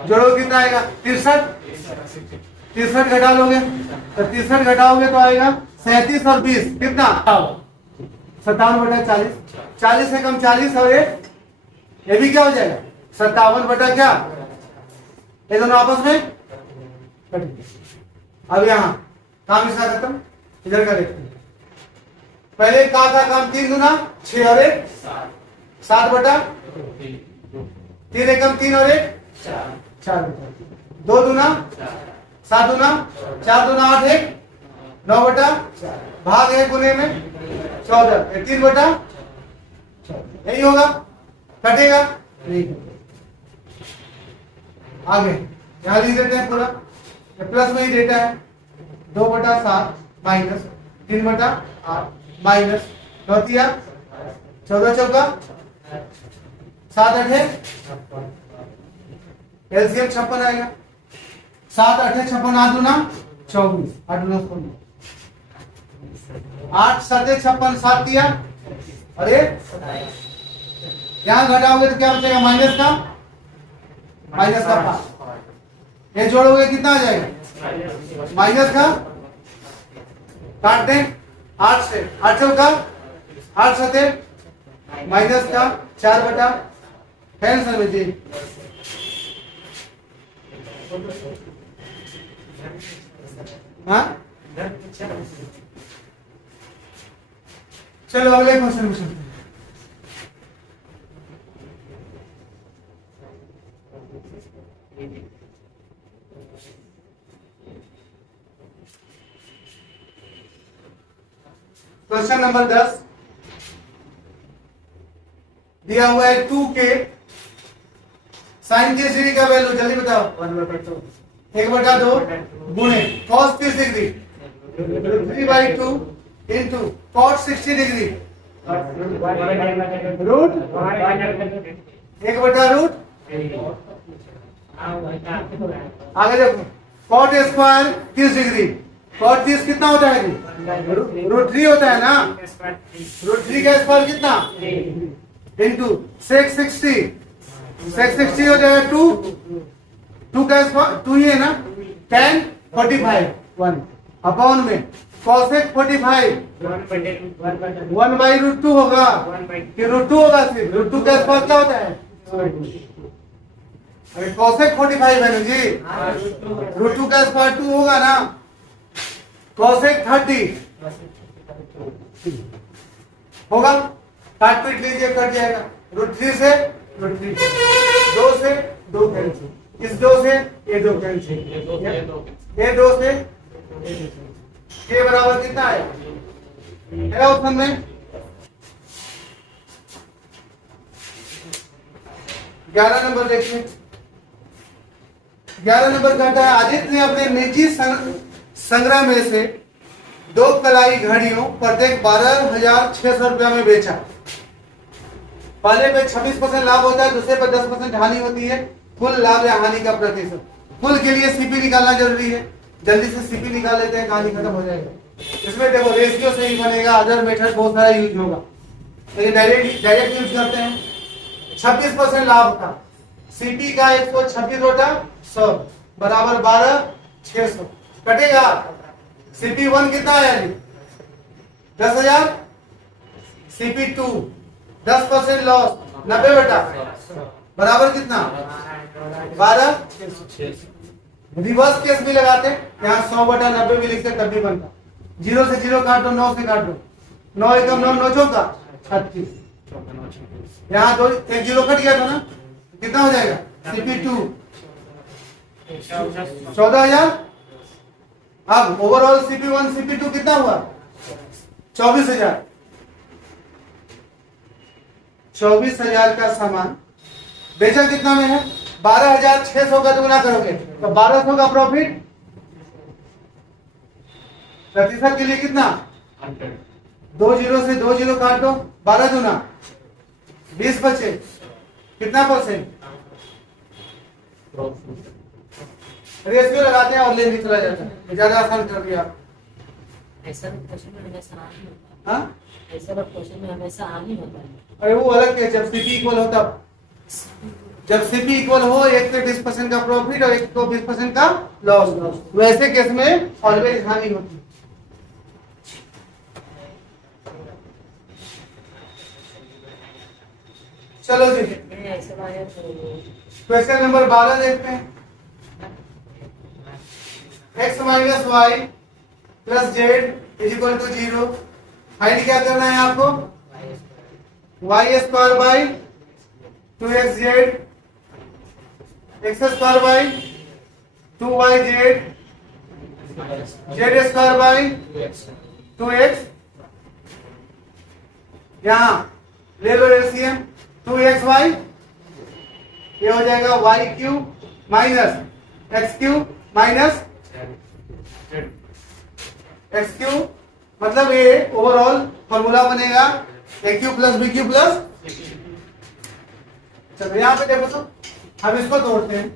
जोड़ोगे कितना आएगा 63 घटा लोगे तो 63 घटाओगे तो आएगा 37 और 20 कितना 57 बटा 40, 40 से कम 40 और ये भी क्या हो जाएगा 57 बटा क्या, ये दोनों आपस में कट गए। अब यहाँ काम इसका खत्म, इधर का देखते हैं। पहले का था काम 3 गुना 6 और 1 7 बटा 3 एकम 3 और 1 4 बटा 2 दूना 7 दूना 4 दूना 8 1 9 बटा भाग है गुने में 14 3 बटा, यही होगा, कटेगा नहीं। आगे यहाँ लिख देते हैं पूरा, प्लस में ही डेटा है 2 बटा 7 माइनस 3 बटा 8 माइनस 9 दिया 14 चौका 7 8 एलसीएम 56 आएगा, 7 8 56 8 दूना 24 8 दूना 16 8 7 56 7 दिया, अरे यहाँ घटाओगे तो क्या बचेगा माइनस का 5, ये जोड़ोगे कितना आ जाएगा माइनस का, काट दें 8 से 8 चौका 8 7 माइनस का 4 बटा, कैंसिल में जी हाँ। चलो अगले क्वेश्चन में चलते हैं। क्वेश्चन नंबर 10 दिया हुआ है 2k साइन के सीधी का वैल्यू जल्दी बताओ 1/2 गुणे cos 30 degree 3/2 into cot 60 degree root 1/रूट, आगे देखो cot स्क्वायर 30 डिग्री, cot 30 कितना होता है रूट 3 होता है ना, रूट 3 का स्क्वायर कितना इंटू sec 60 हो जाएगा 2 का स्क्वायर 2 ही है ना, tan 45 1 अपॉन में cosec 45 1/√2 होगा कि √2 होगा, सिर्फ √2 का स्क्वायर क्या होता है, अरे cosec 45 है ना जी, √2 का स्क्वायर 2 होगा ना, cosec 30 होगा, काट पीट लीजिए कट जाएगा, √3 से √3 2 से 2 कैंसिल, इस 2 से ये 2 कैंसिल, ये 2 से के बराबर कितना है ऑप्शन में 11 नंबर देखिए, 11 नंबर कहता है आदित्य ने अपने निजी संग्रह में से 2 कलाई घड़ियों प्रत्येक 12,600 रुपया में बेचा। पहले पे 26% लाभ होता है, दूसरे पर 10% हानि होती है, कुल लाभ या हानि का प्रतिशत। कुल के लिए सीपी निकालना जरूरी है, जल्दी से सीपी निकाल लेते हैं, कहानी खत्म हो जाएगा। इसमें देखो रेशियो से ही बनेगा, अदर मेथड बहुत सारा यूज होगा, लेकिन डायरेक्ट यूज करते हैं। 26% लाभ था, सीपी का 126 बटा 100 बराबर 12,600 कटेगा। सीपी 1 कितना आया जी 10,000, सीपी 2 10% लॉस 90 बटा बराबर कितना 12,600। रिवर्स केस भी लगाते, यहाँ 100 बटा 90 भी लिखते तब भी बनता। 0 से 0 काट दो, 9 से काट दो, 9 एकम 9 9 चौका 36, यहाँ 2 एक 0 कट गया था ना, कितना हो जाएगा सीपी 2 14,000। अब ओवरऑल सीपी 1 सीपी 2 कितना हुआ 24,000। 24,000 का सामान बेचा कितना में है 12,600 का दुगना करोगे तो 1,200 का प्रॉफिट। प्रतिशत के लिए कितना 2 0 से 2 0 काट दो, 12 दूना 20 बचे, कितना परसेंट? रेशियो लगाते हैं और लेने चला जाता है, ज्यादा आसान कर दिया। ऐसा क्वेश्चन में हमेशा आ नहीं होता। हाँ, ऐसा क्वेश्चन में हमेशा आ नहीं होता है। अरे वो अलग है, जब सीपी इक्वल हो तब। जब सीपी इक्वल हो, एक पे 20% का प्रॉफिट और एक को 20% का लॉस, वैसे केस में ऑलवेज हानि होती है। चलो जी, क्वेश्चन नंबर 12 देखते हैं। x minus y plus z is equal to 0। Find क्या करना है आपको? Y square by 2x z, x square by 2y z, z square by 2x। यहां ले लो एलसीएम, 2xy, ये हो जाएगा y cube minus x cube minus x cube, मतलब ये ओवरऑल फॉर्मूला बनेगा a cube plus b cube plus. चलो यहां पे देखो तो हम इसको तोड़ते हैं,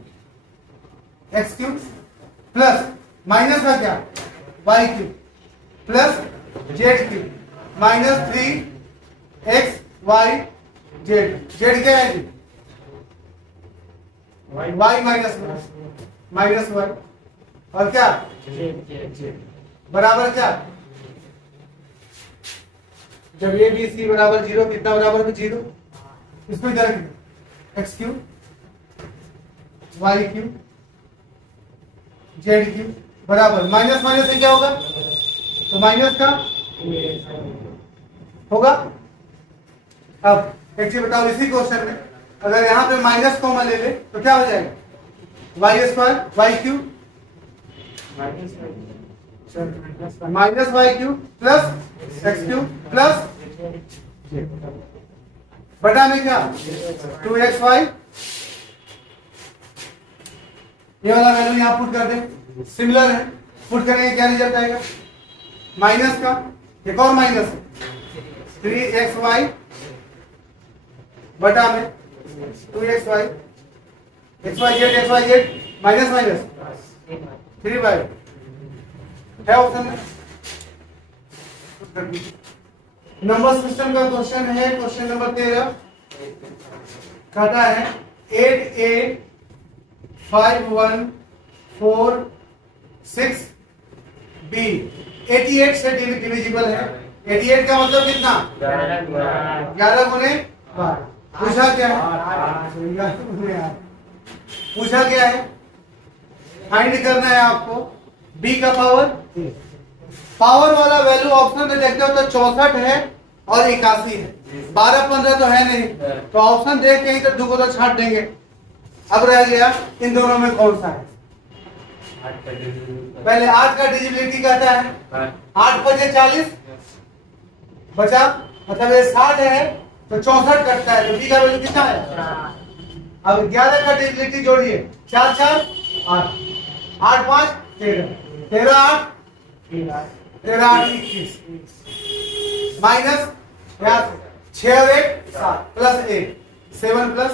एक्स क्यूब प्लस माइनस का क्या Y cube plus Z cube minus 3x Y Z. Z क्या है जी? वाई माइनस माइनस वाई, और क्या बराबर क्या? जब ए बी सी बराबर 0, कितना बराबर 0? इसको इधर X cube Y cube Z cube बराबर माइनस माइनस से क्या होगा? तो माइनस का होगा। अब एक चीज बताओ, इसी क्वेश्चन में अगर यहाँ पे माइनस कॉमन ले ले तो क्या हो जाएगा? Y square Y cube minus Y cube plus X cube plus बटा में क्या 2xy। ये वाला वैल्यू यहाँ पुट कर दे, सिमिलर है, पुट करेंगे क्या रिजल्ट आएगा? माइनस का एक और माइनस 3xy बटा में 2xy, xy z minus minus 3y है ऑप्शन में। नंबर सिस्टम का क्वेश्चन है, क्वेश्चन नंबर 13 कहता है 8a 5 1 4 6 b 88 से डिविजिबल है। 88 का मतलब कितना? 11 गुने 12। पूछा क्या है? पूछा क्या है? फाइंड करना है आपको b का पावर। पावर वाला वैल्यू ऑप्शन में देखते हो तो 64 है और 81 है, 12 15 तो है नहीं, तो ऑप्शन देख के ही तो 2 को तो छाट देंगे। अब रह गया इन दोनों में कौन सा है? पहले 8 का डिजिबिलिटी कहता है 8 बचे 40 बचा, मतलब ये 60 है तो 64 कटता है, तो b का वैल्यू कितना है? अब 11 का डिजिबिलिटी जोड़िए, 4 4 8, 8 5 13, 13 8 13 8 21 माइनस 6 और 1 7 प्लस 1 7 प्लस।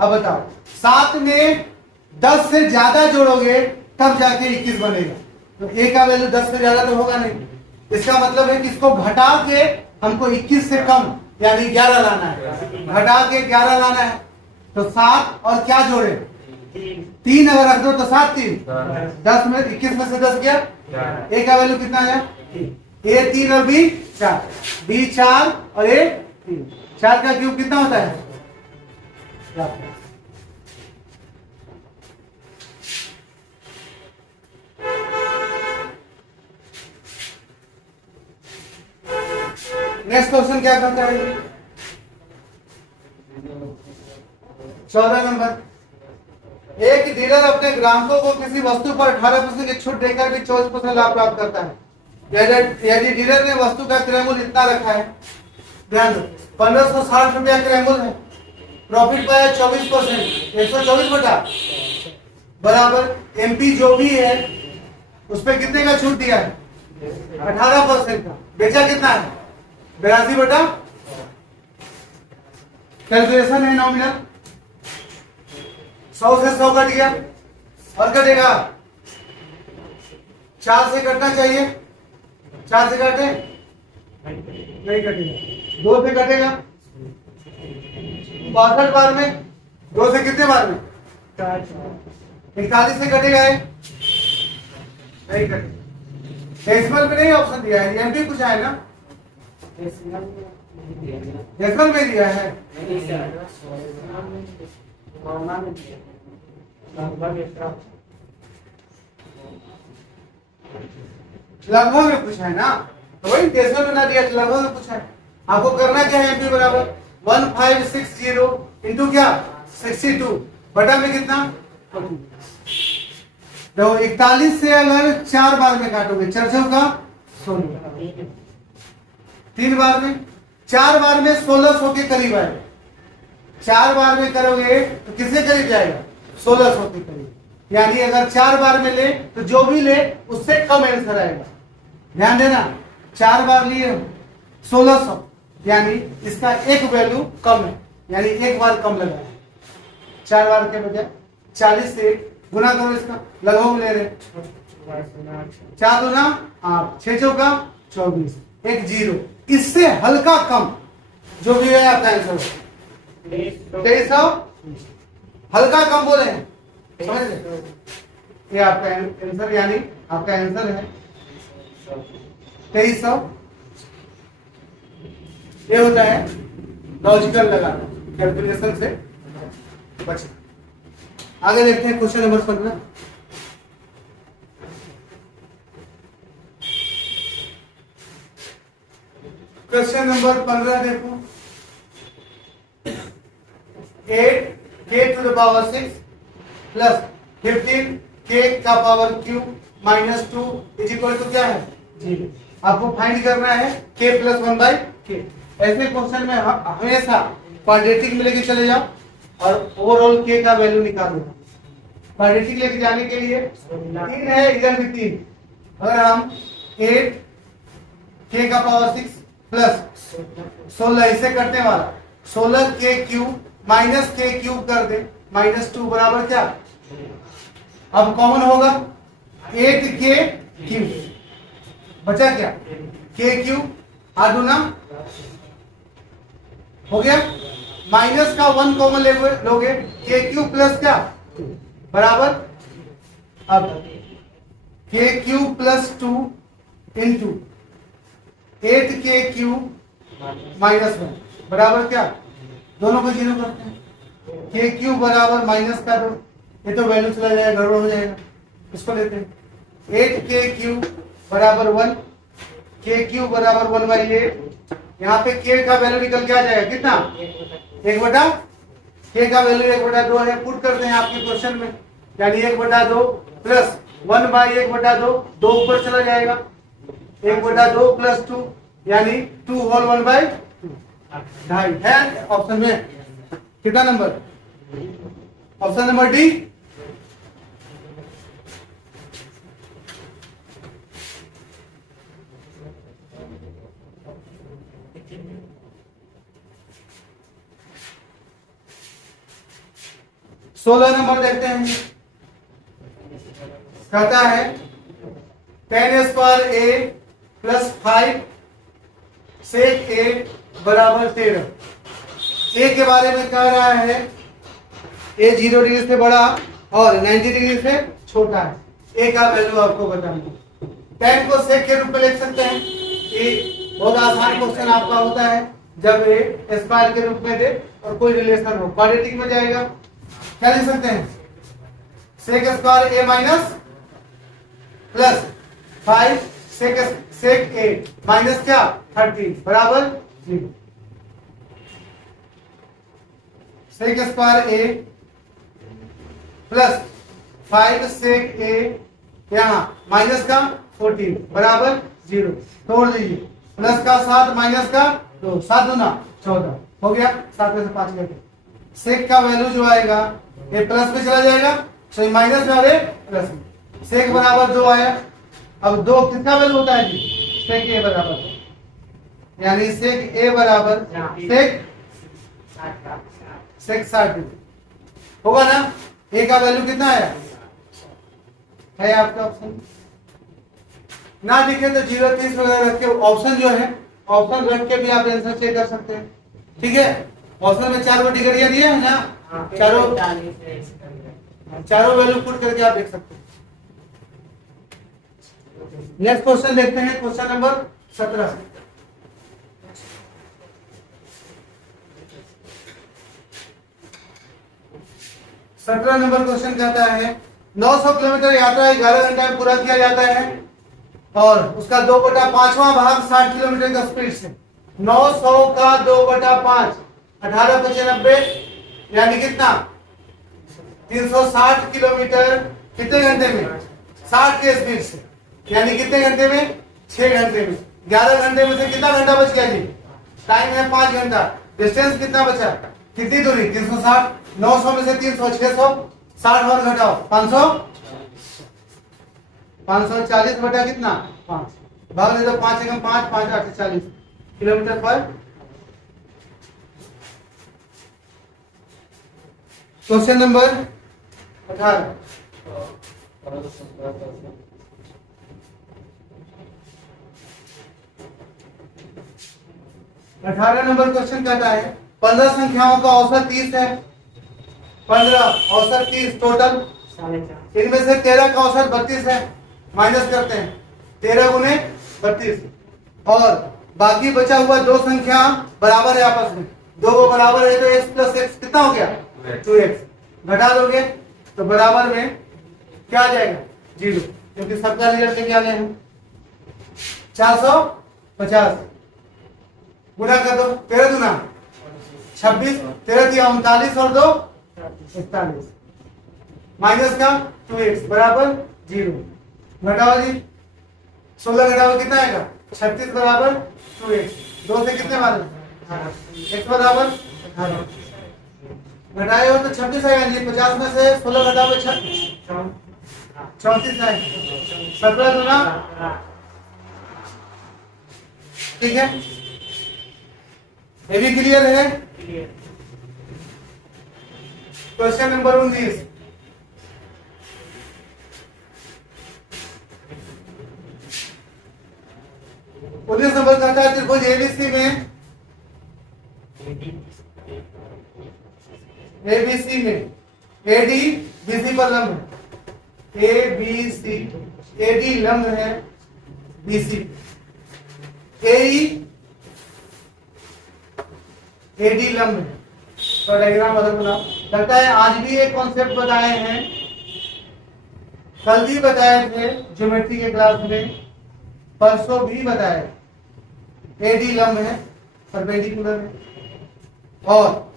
अब बताओ 7 में 10 से ज्यादा जोड़ोगे तब जाके 21 बनेगा, तो a का वैल्यू 10 से ज्यादा तो होगा नहीं। इसका मतलब है कि इसको घटा के हमको 21 से कम यानी 11 लाना है, घटा के 11 लाना है। तो 7 और क्या जोड़े? 3 अगर रख दो तो 7 3 10 में 21 में से 10 गया, a का वैल्यू कितना है? a 3 और b 4, b 4 और a 3, 4 का क्यूब कितना होता है? नेक्स्ट क्वेश्चन क्या करता है? 14 नंबर, एक डीलर अपने ग्राहकों को किसी वस्तु पर 18% की छूट देकर भी 24% लाभ प्राप्त करता है। यदि डीलर ने वस्तु का क्रय मूल्य इतना रखा है, ध्यान दो 1560 रुपया क्रय मूल्य है, प्रॉफिट पाया 24%, 124 बटा बराबर एमपी जो भी है उस पर कितने का छूट दिया है? 18% का। बेचा कितना है? 82 बटा कैलकुलेशन है नॉमिनल, 100 से 100 कट गया और कटेगा 4 से कटना चाहिए, 4 से काटे नहीं कटेगा, 2 से कटेगा 62 बार में, 2 से कितने बार में 41 से कटेगा है नहीं कटेगा। डेसिमल में नहीं ऑप्शन दिया है, एम भी कुछ है ना, डेसिमल में दिया है, लगभग में पूछा है ना, तो वही डेसिमल में ना दिया, लगभग में पूछा है। आपको करना क्या है, एमपी बराबर 1560 इंटू क्या 62 बटा में कितना, देखो 41 से अगर 4 बार में काटोगे, 4 का 16, 3 बार में, 4 बार में 1600 के करीब आएगा, 4 बार में करोगे तो किसके करीब जाएगा 1600 के करीब, यानी अगर 4 बार में ले तो जो भी ले उससे कम आंसर आएगा। ध्यान देना, 4 बार लिए 1600, यानी इसका एक वैल्यू कम है, यानी एक बार कम लगा है, 4 बार के बजाय 40 से गुना करो, इसका लगभग ले रहे 4 दूना 8, 6 चौका 24, 1 0, इससे हल्का कम जो भी है आपका आंसर 2300, हल्का कम बोले हैं, समझ रहे, ये आपका आंसर, यानी आपका आंसर है 2300। ये होता है लॉजिकल लगाना, कैलकुलेशन से बचना। आगे देखते हैं क्वेश्चन नंबर 15। क्वेश्चन नंबर 15 देखो, 8k to the power 6 plus 15k का power cube minus 2 is equal to क्या है 0। आपको फाइंड करना है k प्लस 1/k। ऐसे क्वेश्चन में हमेशा क्वाड्रेटिक में लेके चले जाओ और ओवरऑल k का वैल्यू निकालो। क्वाड्रेटिक लेके जाने के लिए 3 है, इधर भी 3, अगर हम 8k का पावर 6 प्लस 16 इसे करने वाला 16k cube minus k cube कर दे, माइनस 2 बराबर क्या, अब कॉमन होगा 8k क्यूब, बचा क्या k क्यूब, आदुना हो गया, माइनस का 1 कॉमन लोगे, k क्यूब प्लस क्या बराबर, अब k cube plus 2 into 8k cube minus 1 बराबर क्या, दोनों को 0 करते हैं, k क्यूब बराबर माइनस का 2, ये तो वैल्यू चला जाएगा, गड़बड़ हो जाएगा, इसको लेते हैं 8k क्यूब बराबर 1, k क्यूब बराबर 1/8, यहाँ पे k का वैल्यू निकल के आ जाएगा कितना 1/, k का वैल्यू 1/2 है, पुट करते हैं आपके क्वेश्चन में, यानी 1/2 प्लस 1/1/2, 2 ऊपर चला जाएगा, 1/2 प्लस 2 यानी 2 होल 1/2 है ऑप्शन में, कितना नंबर, ऑप्शन नंबर डी। सोलह नंबर देखते हैं, कहता है 10 a प्लस 5 सेक a बराबर 13। a के बारे में कह रहा है a 0 डिग्री से बड़ा और 90 डिग्री से छोटा है, a का वैल्यू आपको बताना। 10 को सेक के रूप में लिख सकते हैं, ये बहुत आसान क्वेश्चन आपका होता है जब a स्क्वायर के रूप में दे और कोई रिलेशन हो, क्वाड्रेटिक में जाएगा, क्या लिख सकते हैं sec square a minus plus 5 sec a minus क्या 13 बराबर 0। Sec square a plus 5 sec a यहाँ माइनस का 14 बराबर 0, तोड़ लीजिए, प्लस का 7 माइनस का 2, 7 दूना 14 हो गया, 7 में से 5 घटे, सेक का वैल्यू जो आएगा ये प्लस में चला जाएगा, सो माइनस में और प्लस में, सेक बराबर 2 आया, अब 2 किसका वैल्यू होता है जी सेक a बराबर, यानी सेक a बराबर सेक सेक 60 डिग्री होगा ना। ए का वैल्यू कितना है आपका ऑप्शन। ना दिखे तो 0 30 वगैरह रख के ऑप्शन जो है ऑप्शन रख के भी आप आंसर चेक कर सकते हैं। ठीक है, ऑप्शन में 4 डिग्रियां दिए है ना, चारों वैल्यू पुट करके आप देख सकते हैं। नेक्स्ट क्वेश्चन देखते हैं, क्वेश्चन नंबर 17। सत्रह नंबर क्वेश्चन कहता है 900 किलोमीटर यात्रा 11 घंटे में पूरा किया जाता है और उसका 2/5वां भाग 60 किलोमीटर का स्पीड से। 900 का 2/5 18/95 यानी कितना 360 किलोमीटर कितने घंटे में 60 के स्पीड से, यानी कितने घंटे में 6 घंटे में। 11 घंटे में से कितना घंटा बच गया जी, टाइम है 5 घंटा। डिस्टेंस कितना बचा, कितनी दूरी 360। 900 में से 300 600 60 और घटाओ 500 540 बटा कितना 5 भाग दे दो 5 एकम 5 5 8 40 किलोमीटर पर। Question number 18। 18 नंबर क्वेश्चन कहता है 15 संख्याओं का औसत 30 है। 15 औसत 30 टोटल, इनमें से 13 का औसत 32 है। माइनस करते हैं 13 गुने 32 और बाकी बचा हुआ दो संख्या बराबर है आपस में, दो को बराबर है तो x प्लस x कितना हो गया 2x। घटा दोगे तो बराबर में क्या आ जाएगा 0, क्योंकि सबका रिजल्ट लेके आ गए हैं। 450 गुना कर दो 13 दूना 26, 13 दिया 39 और 2 41 माइनस का 2x बराबर 0। घटाओ जी 16 घटाओ कितना आएगा 36 बराबर 2x। 2 से कितने मारे x बराबर 18। घटाए हो तो 26 आएगा जी। 50 में से 16 घटाओ 34 आएगा। 17 दूना ठीक है, ये भी क्लियर है। Question number 19। नंबर कहता है त्रिभुज एबीसी में एडी बीसी पर लंब है। एबीसी एडी लंब है बीसी, एई एडी लंब है। तो डायग्राम बदल बनाओ। लगता है आज भी एक कॉन्सेप्ट बताए हैं, कल भी बताए थे ज्योमेट्री के क्लास में, परसों भी बताए। एडी लंब है, परपेंडिकुलर है और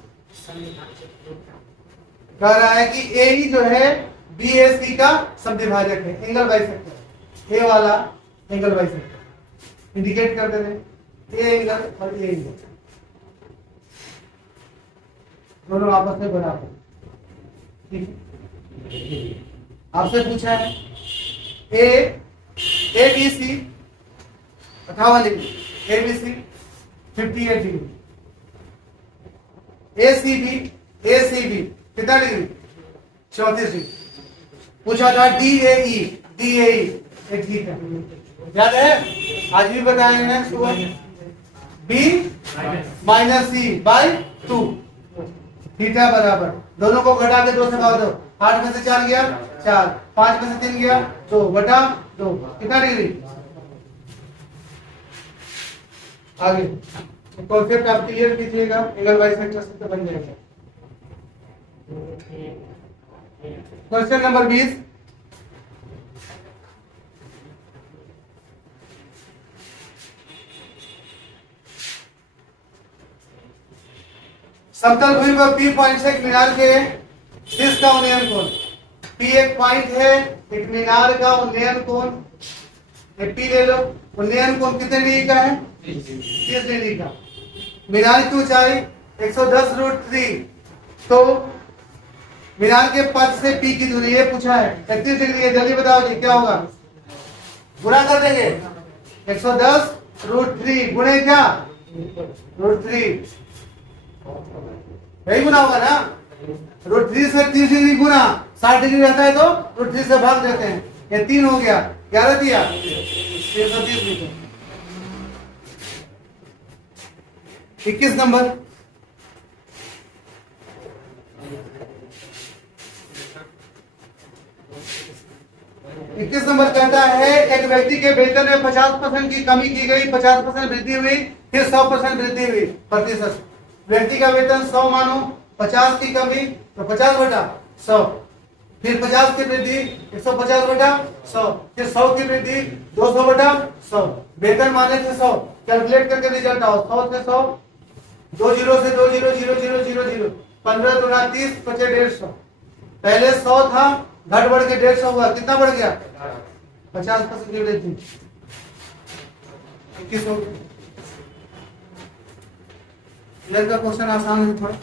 कह रहा है कि एई जो है बीएसी का समद्विभाजक है, एंगल बाइसेक्टर। ए वाला एंगल बाइसेक्टर इंडिकेट कर दे रहे, ए एंगल और ए एंगल दोनों आपस में बराबर। ठीक है, आपसे पूछा है A B C 58 degree, A B C 58 degree, A C B कितना डिग्री 34 डिग्री। पूछा था डी ए ई ठीक है, याद है आज भी बताए हैं सुबह। B minus C by 2 theta बराबर, दोनों को घटा के 2 से भाग दो। 8 में से 4 गया 4, 5 में से 3 गया 2 बटा 2 कितना डिग्री। आगे कॉन्सेप्ट आप क्लियर कीजिएगा, एंगल बाइसेक्टर से तो बन जाएगा। Question number 20। समतल भूमि पर P पॉइंट से एक मीनार के शीर्ष का उन्नयन कोण। P एक पॉइंट है, एक मीनार का उन्नयन कोण P ले लो। उन्नयन कोण कितने डिग्री का है 30 डिग्री का। मीनार की ऊंचाई 110√3, तो मीनार के पद से P की दूरी ये पूछा है 31 डिग्री है। जल्दी बताओ जी क्या होगा, गुणा कर देंगे 110√3 गुणे क्या √3 यही गुना होगा ना, रूट 3 से 30 डिग्री गुना 60 डिग्री रहता है तो रूट 3 से भाग देते हैं। ये 3 हो गया, 11 दिया 330 मीटर। 21 नंबर, कहता है एक व्यक्ति के वेतन में 50% की कमी की गई, 50% वृद्धि हुई, फिर 100% वृद्धि हुई प्रतिशत। व्यक्ति का वेतन 100 मानो, 50 की कमी तो 50 बटा 100, फिर 50 की वृद्धि 150 बटा 100, फिर 100 की वृद्धि 200 बटा 100। वेतन माने थे 100, कैलकुलेट करके रिजल्ट आओ 100 से 100, 2 जीरो से 2 जीरो 0 0 0 0, 15 दूना 30 बचे 150। पहले 100 था, घट बढ़ के 150 हुआ, कितना बढ़ गया 50% की वृद्धि। 21 हो गया। का क्वेश्चन आसान है थोड़ा।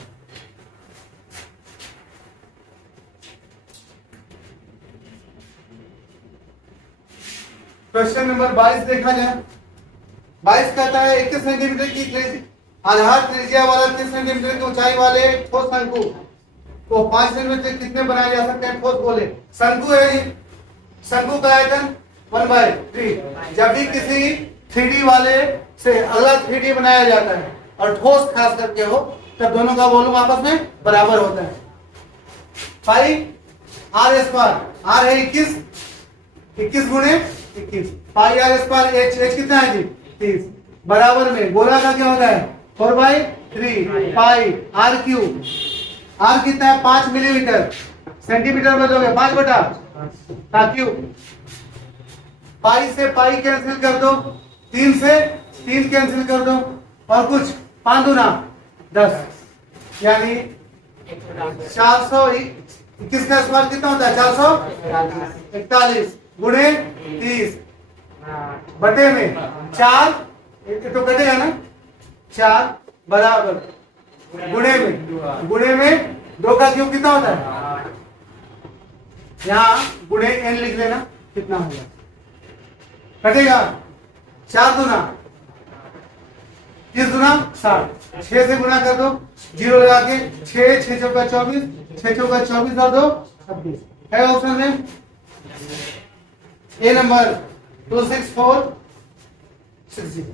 क्वेश्चन नंबर 22 देखा जाए। 22 कहता है 21 सेंटीमीटर की आधार त्रिज्या वाला 30 सेंटीमीटर की ऊंचाई वाले ठोस शंकु को 5 सेंटीमीटर कितने बनाए जा सकते हैं? ठोस गोले शंकु है ये। शंकु का आयतन 1/3। जब भी किसी 3D वाले से अगला 3D बनाया जाता है और ठोस खास करके हो, तब दोनों का वॉल्यूम आपस में बराबर होता है। पाई आर स्क्वायर, आर है 21, 21 गुणे 21, पाई आर स्क्वायर एच कितना है जी 30, बराबर में गोला का क्या होता है 4/3 पाई आर क्यूब। आर कितना है 5 मिलीमीटर, सेंटीमीटर में दोगे 5 बटा क्यूब। पाई से पाई कैंसिल कर दो, 3 से 3 कैंसिल कर दो, और कुछ 5 दूना 10, यानी 421 का स्क्वायर कितना होता है 441 गुणे 30 बटे में 4, तो कटेगा ना 4 बराबर गुणे में 2 का क्यूब कितना होता है, यहाँ गुणे n लिख लेना कितना होगा, कटेगा 4 दूना 30 दूना 60, 6 से गुना कर दो, 0 लगा के 6 6 चौका 24, 6 चौका 24 और 2 26 है ऑप्शन में ए नंबर 26460।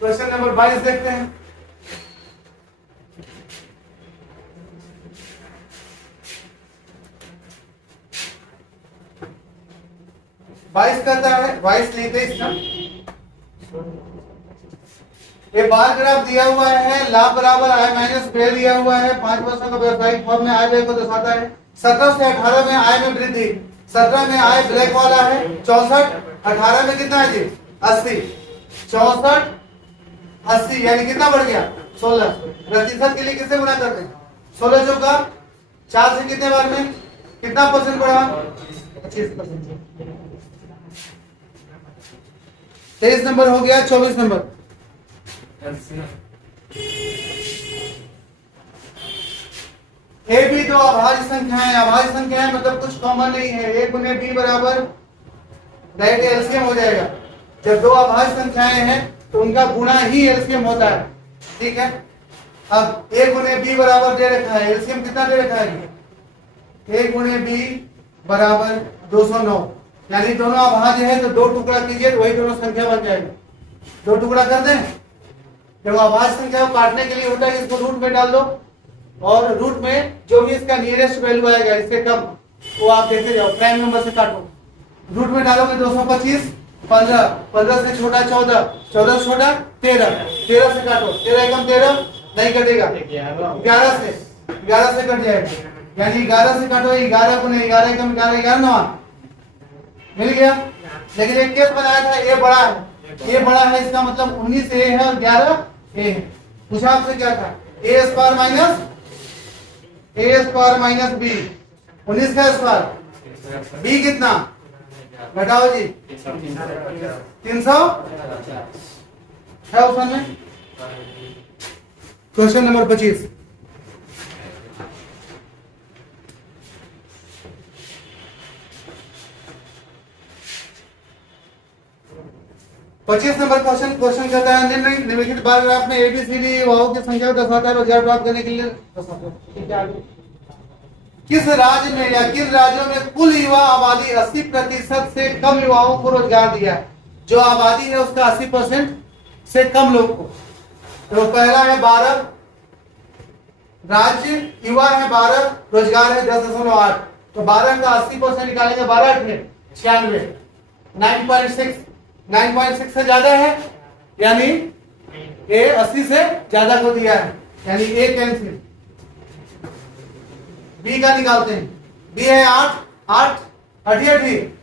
क्वेश्चन नंबर 22 देखते हैं। बाईस कहता है 22 लेते इसका, ये बार ग्राफ दिया हुआ है, लाभ बराबर आय माइनस बे दिया हुआ है, 5 वर्षों का व्यवसायिक फॉर्म में आय व्यय को दर्शाता है। 17 से 18 में आय में वृद्धि, 17 में आय ब्लैक वाला है 64, 18 में कितना है जी 80, 64 80 यानी कितना बढ़ गया 16। प्रतिशत के लिए किससे गुना करते हैं 16 चौका 4 से कितने बार में कितना परसेंट बढ़ा 25%। 23 नंबर हो गया। 24 नंबर ए बी दो अभाज्य संख्याएं, अभाज्य संख्याएं मतलब कुछ कॉमन नहीं है। ए गुने बी बराबर डायरेक्ट एलसीएम हो जाएगा। जब दो अभाज्य संख्याएं हैं तो उनका गुणा ही एलसीएम होता है, ठीक है। अब ए गुने बी बराबर दे रखा है, एलसीएम कितना दे रखा है ए गुने बी बराबर 209, यानी दोनों अभाज्य है तो 2 टुकड़ा कीजिए तो वही दोनों संख्या बन जाएगा। 2 टुकड़ा कर दें, जब अभाज्य संख्या को काटने के लिए होता है इसको रूट में डाल दो और रूट में जो भी इसका नियरेस्ट वैल्यू आएगा इससे कम वो आप देते जाओ, प्राइम नंबर से काटो। रूट में डालोगे 225 15, 15 से छोटा 14, 14 से छोटा 13, 13 से काटो, 13 एकम 13 नहीं कटेगा, 11 से कट जाएगा, यानी 11 से काटो 11 गुने 11 एकम 11 11 9 मिल गया। लेकिन एक केस बनाया था ए बड़ा है, ए बड़ा है इसका मतलब 19 ए है और 11 ए है। पूछा आपसे क्या था ए स्क्वायर माइनस बी, 19 का स्क्वायर बी कितना घटाओ जी 300 है ऑप्शन में। क्वेश्चन नंबर 25 25 25 नंबर क्वेश्चन कहता है निम्नलिखित बार ग्राफ में एबीसीडी युवाओं की संख्या को दर्शाता है। रोजगार प्राप्त करने के लिए ठीक है, आगे। किस राज्य में या किन राज्यों में कुल युवा आबादी 80% से कम युवाओं को रोजगार दिया है? जो आबादी है उसका 80% से कम लोग को। तो पहला है 12 राज्य, युवा है 12, रोजगार है 10.8। तो 12 का 80% निकालेंगे, 12 अठे 96, 9.6 से ज्यादा है, यानी ए 80 से ज्यादा को दिया है, यानी ए कैंसिल। बी का निकालते हैं, बी है 8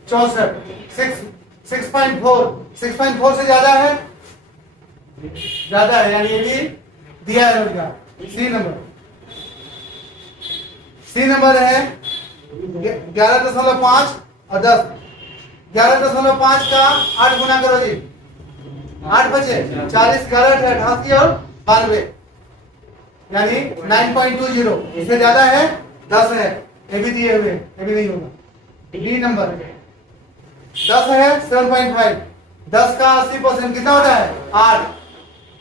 64, 6.4 से ज्यादा है, यानी ये भी दिया है रोजगार। सी नंबर है 11.5 और 10। 11.5 का 8 गुना करो जी, 8 बचे 40, 11 88 और 92, यानी 9.20। इससे ज्यादा है 10 है, ये भी दिए हुए, ये भी नहीं होगा। डी नंबर 10 है 7.5, 10 का 80% कितना होता है 8,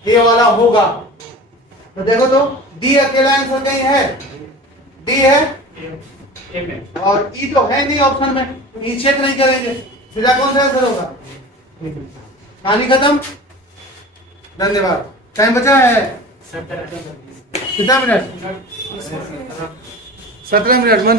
ये वाला होगा। तो देखो तो डी अकेला आंसर कहीं है, डी है और ई तो है नहीं ऑप्शन में, ई चेक नहीं करेंगे, सीधा कौन सा आंसर होगा। कहानी खत्म, धन्यवाद। टाइम बचा है कितना मिनट, 17 मिनट।